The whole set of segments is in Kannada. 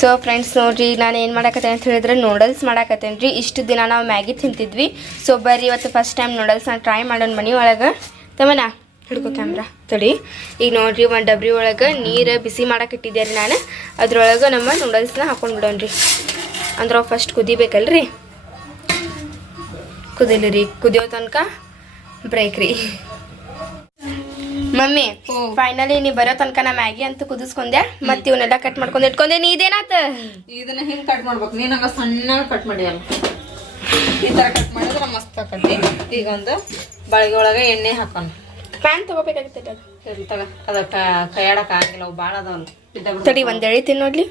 ಸೊ ಫ್ರೆಂಡ್ಸ್ ನೋಡ್ರಿ, ನಾನು ಏನು ಮಾಡಕತ್ತೇನೆ ಅಂತ ಹೇಳಿದ್ರೆ ನೂಡಲ್ಸ್ ಮಾಡಾಕತ್ತೇನೆ ರೀ. ಇಷ್ಟು ದಿನ ನಾವು ಮ್ಯಾಗಿ ತಿಂತಿದ್ವಿ. ಸೊ ಬರ್ರಿ ಇವತ್ತು ಫಸ್ಟ್ ಟೈಮ್ ನೂಡಲ್ಸ್ ನೂಡಲ್ಸ್ನ ಟ್ರೈ ಮಾಡೋಣ ಮನೆ ಒಳಗೆ. ತಮ್ಮನ ಹಿಡ್ಕೋ ಕ್ಯಾಮ್ರಾ ತಡಿ. ಈಗ ನೋಡ್ರಿ, ಒಂದು ಡಬ್ರಿ ಒಳಗೆ ನೀರು ಬಿಸಿ ಮಾಡಕ್ಕೆ ರೀ ನಾನು. ಅದ್ರೊಳಗೆ ನಮ್ಮ ನೂಡಲ್ಸ್ನ ಹಾಕೊಂಡು ರೀ. ಅಂದ್ರೆ ಫಸ್ಟ್ ಕುದಿಬೇಕಲ್ರಿ. ಕುದಿಲಿ ರೀ. ಕುದಿಯೋ ತನಕ ಬ್ರೇಕ್ ರೀ. ಮಮ್ಮಿ ಫೈನಲಿ ನೀ ಬರೋ ತನಕ ನಾ ಮ್ಯಾಗಿ ಅಂತ ಕುದಿಸ್ಕೊಂಡೆ ಮತ್ತೆ ಇವನ್ನೆಲ್ಲ ಕಟ್ ಮಾಡ್ಕೊಂಡು ಇಟ್ಕೊಂಡೆ. ನೀ ಇದೇನಾತ? ಇದನ್ನ ಹಿಂಗ್ ಕಟ್ ಮಾಡ್ಬೇಕು? ನೀನ್ ಸಣ್ಣ ಕಟ್ ಮಾಡಿಯಲ್ಲ. ಈ ತರ ಕಟ್ ಮಾಡಿದ್ರೆ ಮಸ್ತ್ ಕಟ್ಟಿ ಈಗ ಒಂದು ಬಾಳಿಗೆ ಒಳಗೆ ಎಣ್ಣೆ ಹಾಕೋಣ. ಪ್ಯಾನ್ ತಗೋಬೇಕಾಗಿತ್ತು ತಗ. ಅದ ಕೈಯಾಡಕ್ ಆಗಿಲ್ಲ ಅವು ಭಾಳ ಅದಾವಲ್ಲ ತಡಿ ಒಂದ್ ಎಳಿ ತಿನ್ ನೋಡ್ಲಿ.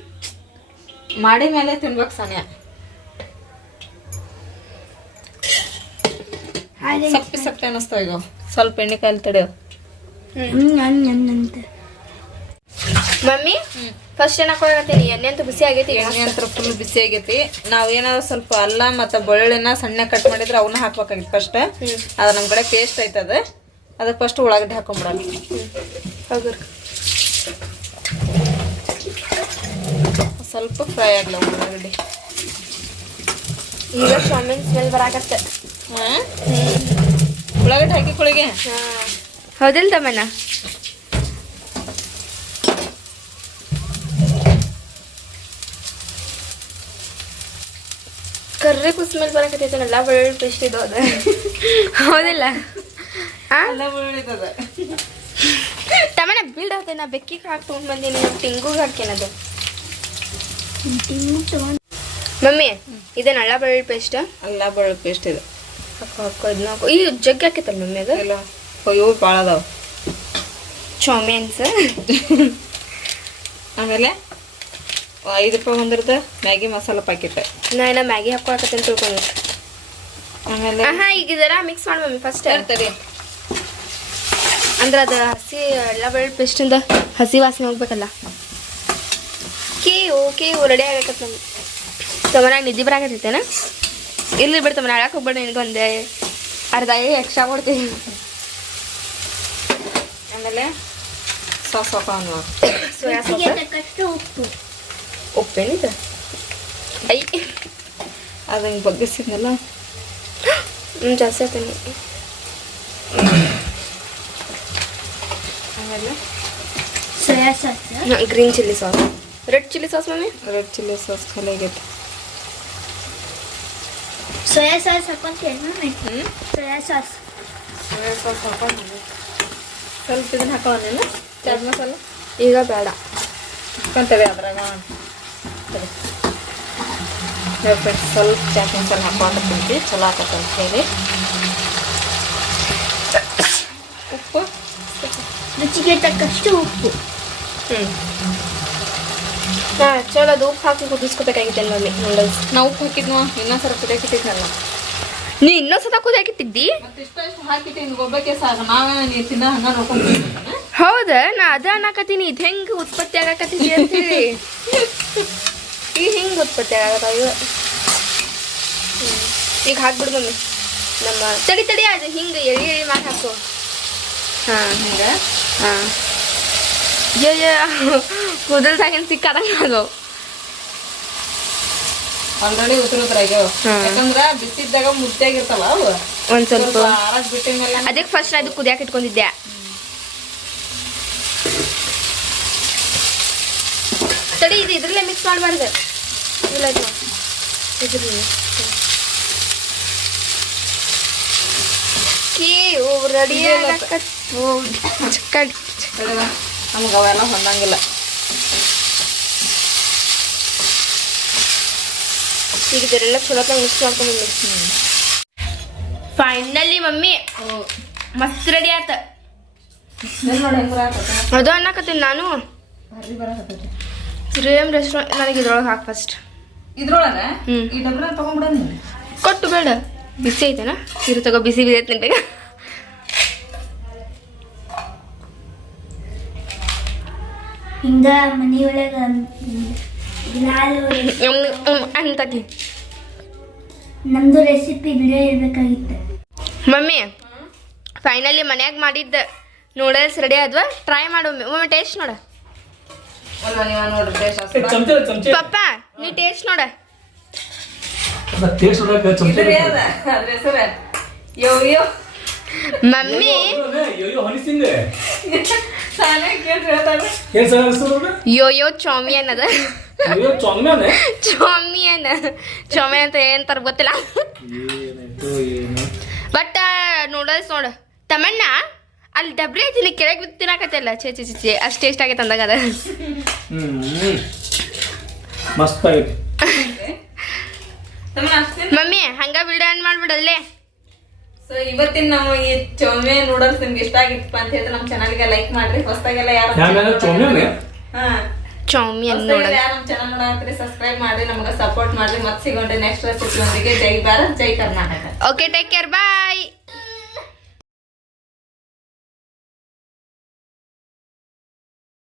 ಮಾಡಿ ಮೇಲೆ ತಿನ್ಬೇಕು ಸನಿಯ. ಸಪ್ಪಿ ಸಪ್ಪಿ ಅನಿಸ್ತಾವ ಈಗ. ಸ್ವಲ್ಪ ಎಣ್ಣೆ ಕಾಯಿಲ್ ತಡೆಯೋ. ಮಮ್ಮಿ ಫಸ್ಟ್ ಏನ್ ಹಾಕೊಳಕತ್ತೀನಿ? ಎಣ್ಣೆ ಅಂತ ಬಿಸಿ ಆಗೈತಿ ಎಣ್ಣೆ ಅಂತ ಫುಲ್ ಬಿಸಿ ಆಗೈತಿ. ನಾವು ಏನಾದ್ರು ಸ್ವಲ್ಪ ಅಲ್ಲ ಮತ್ತೆ ಬೆಳ್ಳುಳ್ಳಿನ ಸಣ್ಣ ಕಟ್ ಮಾಡಿದ್ರೆ ಅವನ್ನ ಹಾಕ್ಬೇಕಾಗಿತ್ತು ಫಸ್ಟ್ ಅದ ನಮ್ ಕಡೆ ಪೇಸ್ಟ್ ಐತದ ಅದಕ್ಕೆ ಫಸ್ಟ್ ಉಳ್ಳಾಗಡ್ಡಿ ಹಾಕೊಂಡ್ಬಿಡಲ್ಲ ಹೌದು ಸ್ವಲ್ಪ ಫ್ರೈ ಆಗ್ಲ ಉಳ್ಳಾಗಡ್ಡಿ. ಈಗ ಸ್ವಾಮಿ ಸ್ಮೆಲ್ ಬರಾಕತ್ತೆ. ಹಾ? ಉಳ್ಳಾಗಡ್ಡಿ ಹಾಕಿ ಕುಳಿಗೆ? ಹಾ. ಹೌದಿಲ್ಲ ತಮ್ಮನ ಕರ್ರಿ ಸ್ಮೆಲ್ ಬರಾಕತ್ತೈತನಲ್ಲ ಬೆಳ್ಳುಳ್ಳಿ ಪೇಸ್ಟ್ ಇದು ಅದ. ಹೌದಿಲ್ಲ? ತಮ್ಮನ ಬಿಲ್ಡ್ ಆತ ನಾ ಬೆಕ್ಕಿಗೆ ಹಾಕಿ ತೊಗೊಂಡ್ ಬಂದೀನಿ ಟಿಂಗುಗೆ ಹಾಕೇನದು ಮಮ್ಮಿ ಇದೆ ನಳ್ಳ ಬೆಳ್ಳುಳ್ಳಿ ಪೇಸ್ಟ್ ಅಲ್ಲ ಬೆಳ್ಳುಳ್ಳಿ ಪೇಸ್ಟ್ ಇದು. ಹಾಕೋ ಹಾಕೋ ಇದನ್ನ ಹಾಕೋ. ಈ ಜಗ್ಗಿ ಹಾಕೈತಲ್ಲ ಮಮ್ಮಿ ಅದು? ಅಯ್ಯೋ ಭಾಳ ಅದಾವ. ಚೌಮಿನ್ಸ್ ಆಮೇಲೆ ಐದು ರೂಪಾಯಿ ಒಂದಿರ್ದ ಮ್ಯಾಗಿ ಮಸಾಲ ಪ್ಯಾಕೆಟ್ ನಾ ಇನ್ನ ಮ್ಯಾಗಿ ಹಾಕೊಳಕತ್ತೇನೆ ತಿಳ್ಕೊಂಡು ಆಮೇಲೆ ಆಹಾ ಈಗ ಇದರ ಮಿಕ್ಸ್ ಮಾಡಿ ಮಮ್ಮಿ ಫಸ್ಟ್ ತಡಿ. ಅಂದ್ರೆ ಅದು ಹಸಿ ಎಲ್ಲ ಬೆಳ್ಳುಳ್ಳಿ ಪೇಸ್ಟಿಂದ ಹಸಿ ವಾಸನೆ ಹೋಗ್ಬೇಕಲ್ಲ. ಕೇ ಕೇವು ರೆಡಿ ಆಗಕತ್ತ ನಮ್ಗೆ ತಮ್ಮನಾಗ ನಿದ್ದೆ ಬರಾಕತ್ತೈತೇನ? ಇಲ್ಲಿ ಬಿಡ್ತಮ್ಮ ನಾಳಕ್ಕೆ ಹೋಗ್ಬೇಡ ನಿನ್ಗೆ ಒಂದೇ. ಅರ್ಧ ಎಕ್ಸ್ಟ್ರಾ ಕೊಡ್ತೀನಿ. ಆಮೇಲೆ ಸಾಸ್ ಹಾಕೋಣ ಸೋಯಾ ಸಾಸ್ ಉಪ್ಪೇನಿದೆ? ಐ. ಅದು ಹಿಂಗೆ ಬಗ್ಗಿಸಿದ್ನಲ್ಲ? ಹ್ಞೂ ಜಾಸ್ತಿ ಆತೇನೆ ಆಮೇಲೆ? Soya sauce. Green chilli sauce. Red chilli sauce mummy? Red chilli sauce ಖಾಲಿ ಆಗೈತೆ. ಸೋಯಾ ಸಾಸ್ ಹಾಕೊಂತೇನು ಹ್ಞೂ ಸೋಯಾ ಸಾಸ್. ಸೋಯಾ ಸಾಸ್ ಹಾಕೊಂಡು ಸ್ವಲ್ಪ ಇದನ್ನ ಹಾಕೋಣ ಚಾಟ್ ಮಸಾಲ? ಈಗ ಬೇಡ. ಹಾಕೊಂತೇವೆ ಅದ್ರಾಗ. ಸರಿ. ಫ್ರೆಂಡ್ಸ್ ಸ್ವಲ್ಪ ಚಾಟ್ ಮಸಾಲ ಹಾಕೊಂಡು ತಿಂತೀವಿ ಚಲೋ ಆಕತ್ತೆ ಅಂತ ಹೇಳಿ. ಉಪ್ಪು? ರುಚಿಗೆ ತಕ್ಕಷ್ಟು ಉಪ್ಪು. ಹ್ಞೂ ಹಾಂ ಚಲೋ ಅದು ಉಪ್ಪು ಹಾಕಿ ಕುದಿಸ್ಕೋಬೇಕಾಗಿತ್ತು ಮಮ್ಮಿ ನೂಡಲ್ಸ್ ನಾವು ಉಪ್ಪು ಹಾಕಿದ್ವಾ ಇನ್ನೊಂದು ಸ್ವಲ್ಪ ಕುದಿಯಾಕಿಟ್ಟಿದ್ನಲ್ಲ ನೀ ಇನ್ನೊಂದು ಸತ ನೋಡ್ಕೊಂಡು ಹೌದಾ? ನಾ ಅದ ಅನ್ನಕತ್ತೀನಿ. ಇದು ಹೆಂಗೆ ಉತ್ಪತ್ತಿ ಆಗಕತ್ತೀನಿ ಅಂತೇಳಿ ಈ ಹಿಂಗೆ ಉತ್ಪತ್ತಿ ಆಗತ್ತ ಇವ. ಈಗ ಹಾಕ್ಬಿಡು ಮಮ್ಮಿ. ನಮ್ಮ ತಡಿ ತಡಿ ಅದು ಹಿಂಗೆ ಎಳಿ ಎಳಿ ಮಾಡಿ ಹಾಕು. ಹಾಂ ಹಿಂಗೆ. ಹಾಂ. ಕೂದಲ್ದಾಗಿನ ಸಿಕ್ಕಾದಂಗೆ ಅದು ಆಲ್ರೆಡಿ ಉತ್ತರ ಉದುರಾಗ್ಯಾವ ಹಾ. ಯಾಕಂದ್ರ ಬಿಸಿದ್ದಾಗ ಮುದ್ದಾಗಿರ್ತಾವ ಅವು. ಒಂದು ಸ್ವಲ್ಪ. ಅದಕ್ಕೆ ಫಸ್ಟ್ ಅದು ಕುದಿಯಾಕ ಇಟ್ಕೊಂಡಿದ್ದೆ. ತಡಿ ಇದು ಇದ್ರಲ್ಲೇ ಮಿಕ್ಸ್ ಮಾಡಬಾರ್ದು. ಇಲ್ಲ ಇದು ಇದ್ರಲ್ಲಿ. ರೆಡಿ ಚಕ್ಕಡಿ ನಮ್ಗೆ ಅವೆಲ್ಲ ಹೊಂದಂಗಿಲ್ಲ ಈಗ ಇದರೆಲ್ಲ ಚಲೋ ಮಿಕ್ಸ್ ಮಾಡ್ಕೊಂಡು ಫೈನಲಿ ಮಮ್ಮಿ ಮಸ್ತ್ ರೆಡಿ ಆತ. ಅದು ಅನ್ನಕತ್ತೀನಿ ನಾನು. ಶ್ರೀರಾಮ್ ರೆಸ್ಟೋರೆಂಟ್ ನನಗೆ ಇದ್ರೊಳಗೆ ಹಾಕಿ ಫಸ್ಟ್ ಇದ್ರೊಳಗೆ. ಈ ಡಬ್ರ ತಗೊಂಡ್ಬಿಡ ನೀನು. ಕೊಟ್ಟು ಬೇಡ. ಬಿಸಿ ಐತೆನಾ? ಇರು ತಗೋ ಬಿಸಿ ಬಿಸಿ ಐತೆ ಬೇಗ ಹಿಂಗ ಮನೆಯೊಳಗ ಅಂತಕಿ ನಮ್ದು ರೆಸಿಪಿ ವಿಡಿಯೋ ಇರ್ಬೇಕಾಗಿತ್ತು. ಮಮ್ಮಿ ಫೈನಲಿ ಮನ್ಯಾಗ ಮಾಡಿದ್ದ ನೂಡಲ್ಸ್ ರೆಡಿ ಆದ್ವಾ? ಟ್ರೈ ಮಾಡು ಒಮ್ಮೆ ಟೇಸ್ಟ್ ನೋಡ. ಪಪ್ಪ ನೀ ಟೇಸ್ಟ್ ನೋಡ. ಮಮ್ಮಿ ಚಮಚ ಇದ್ರಿ ಅದ ಸಾನೇ ಕೇಳಿ ಹೇಳ್ತಾರೆ ಏನ್ ಅಂತ ಏನಂತಾರ ಗೊತ್ತಿಲ್ಲ. ಬಟ್ ನೂಡಲ್ಸ್ ನೋಡು. ತಮಣ್ಣ ಅಲ್ಲಿ ಡಬ್ರಿ ಐತಿ ಕೆಳಗೆ ಬಿದ್ದು ತಿನ್ನಾಕತ್ತಿಲ್ಲ ಚೇ ಚೇ ಅಷ್ಟು ಟೇಸ್ಟ್ ಆಗೈತೆ ಅಂದಾಗ ಅದ. ಮಸ್ತ್ ಆಗೈತಿ ಮಮ್ಮಿ ಹಂಗ ಬಿಲ್ಡ್ ಆನ್ ಮಾಡ್ಬಿಡಲ್ಲೇ ಸೊ ಇವತ್ತಿನ ನಾವು ಈ ಚೌಮೆ ನೂಡಲ್ಸ್ ನಿಮ್ಗೆ ಇಷ್ಟ ಆಗಿತ್ತಪ್ಪ ಅಂತ ಹೇಳಿದ್ರೆ ನಮ್ಮ ಚಾನಲ್ಗೆ ಲೈಕ್ ಮಾಡ್ರಿ. ಹೊಸದಾಗೆಲ್ಲ ಯಾರು ಹಾ. ಚೌಮಿಯನ್ ನೋಡಿ ನಮ್ಮ ಚಾನಲ್ ನೋಡತ್ರಿ ಸಬ್ಸ್ಕ್ರೈಬ್ ಮಾಡಿ ನಮಗೆ ಸಪೋರ್ಟ್ ಮಾಡಿ ಮತ್ತೆ ಸಿಗೋಣ ನೆಕ್ಸ್ಟ್ ರೆಸಿಪಿ ಒಂದಿಗೆ ಜೈ ಭಾರತ್ ಜೈ Karnataka. Okay take care bye